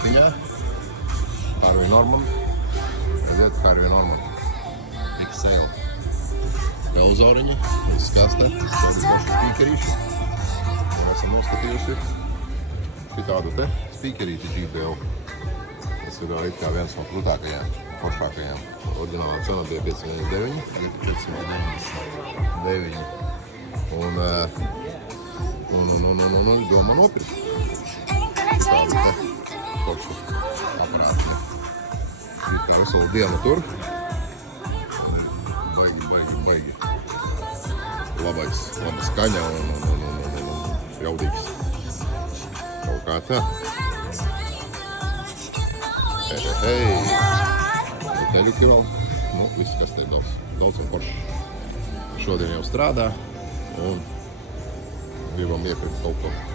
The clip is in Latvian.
lietiņā. Harvey Norman. Redziet, Harvey Norman. Excel. Televizoriņi, skaste, tādi paši spīkerīši. Tur esam noskatījuši šitādu te spīkerīti JBL. Tas ir it kā viens no krūtākajām, foršākajām. Oriģinālā cena bija 599, tagad 499. Un domā nopirkt. Tādu te foršu aparātu. Ir kā veselu dienu tur. Baigi. Laba skaņa un jaudīgs. Kaut kā tā. Hei! Teļuki vēl. Nu, viss, kas te ir daudz un forši. Šodien jau strādā un gribam iepirkt kaut ko